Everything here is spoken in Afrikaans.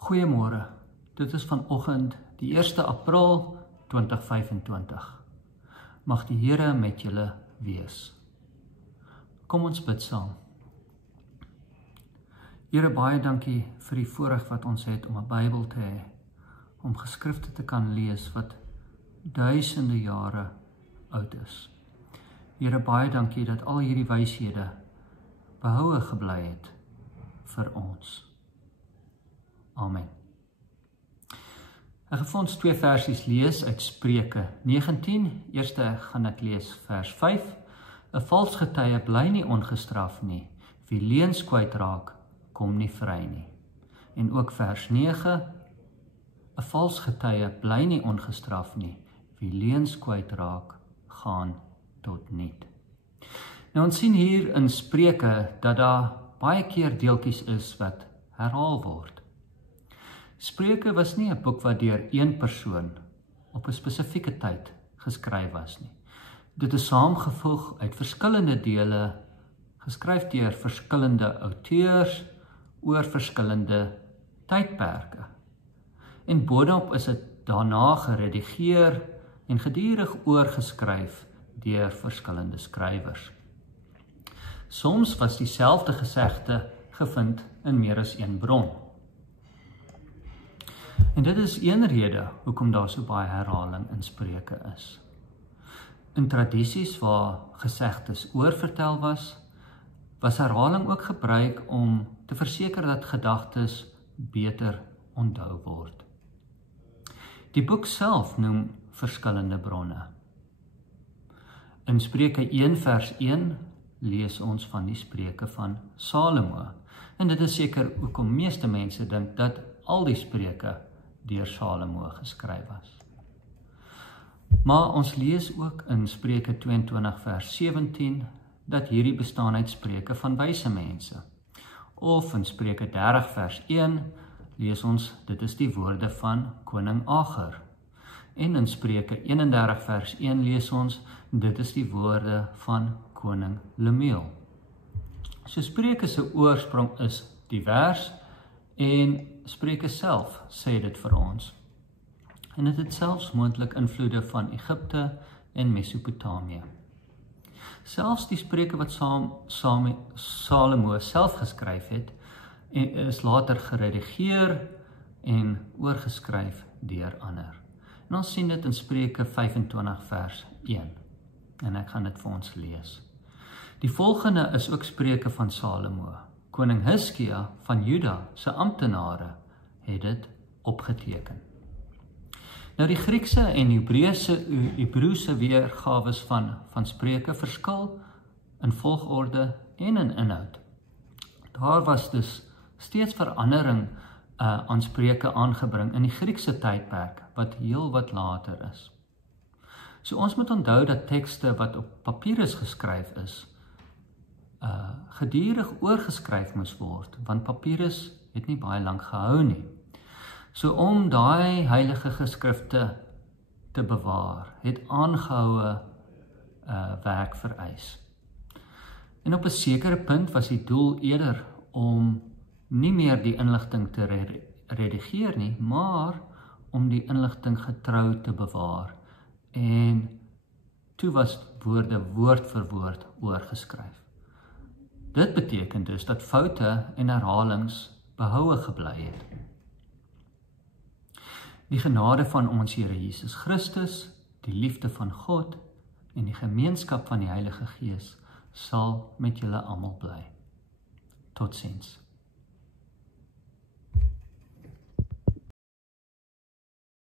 Goeiemôre, dit is vanoggend die 1 April 2025. Mag die Here met julle wees. Kom ons bid saam. Here, baie dankie vir die voorreg wat ons het om 'n Bybel te hê, om geskrifte te kan lees wat duisende jare oud is. Here, baie dankie dat al hierdie wyshede behoue gebly het vir ons. Amen. Ek gaan ons 2 versies lees uit Spreuke 19. Eerste gaan ek lees vers 5. 'n Vals getuie bly nie ongestraf nie. Wie leuns kwytraak, kom nie vry nie. En ook vers 9. 'n Vals getuie bly nie ongestraf nie. Wie leuns kwytraak, gaan tot niet. Nou ons sien hier in Spreuke dat daar baie keer deeltjies is wat herhaal word. Spreuke was nie 'n boek wat deur een persoon op 'n spesifieke tyd geskryf was nie. Dit is saamgevoeg uit verskillende dele, geskryf deur verskillende auteurs oor verskillende tydperke. En boonop is dit daarna geredigeer en gedurig oorgeskryf deur verskillende skrywers. Soms was dieselfde gesegde gevind in meer as een bron. En dit is een rede hoekom daar so baie herhaling in Spreuke is. In tradisies waar gesegdes oorvertel was herhaling ook gebruik om te verseker dat gedagtes beter onthou word. Die boek self noem verskillende bronne. In Spreuke 1 vers 1 lees ons van die Spreuke van Salomo. En dit is seker hoekom meeste mense dink dat al die Spreuke deur Salomo geskryf was. Maar ons lees ook in Spreuke 22 vers 17 dat hierdie bestaan uit spreuke van wyse mense. Of in Spreuke 30 vers 1 lees ons dit is die woorde van koning Agar. En in Spreuke 31 vers 1 lees ons dit is die woorde van koning Lemuel. So Spreuke se oorsprong is divers en Spreuke self sê dit vir ons. En dit het selfs moontlik invloede van Egipte en Mesopotamië. Selfs die Spreuke wat Salomo self geskryf het, is later geredigeer en oorgeskryf deur ander. En ons sien dit in Spreuke 25 vers 1. En ek gaan dit vir ons lees. Die volgende is ook Spreuke van Salomo. Koning Hiskia van Juda se amptenare het dit opgeteken. Nou die Griekse en Hebreëse weergawes van Spreuke verskil in volgorde en in inhoud. Daar was dus steeds verandering aan Spreuke aangebring in die Griekse tydperk wat heel wat later is. So ons moet onthou dat tekste wat op papirus geskryf is, gedurig oorgeskryf moes word, want papirus het nie baie lank gehou nie. So om daai heilige geskrifte te bewaar, het aangehoue werk vereis. En op 'n sekere punt was die doel eerder om nie meer die inligting te redigeer nie, maar om die inligting getrou te bewaar. En toe was woorde woord vir woord oorgeskryf. Dit beteken dus dat foute en herhalings behoue gebly het. Die genade van ons Here Jesus Christus, die liefde van God en die gemeenskap van die Heilige Gees sal met julle almal bly. Totsiens.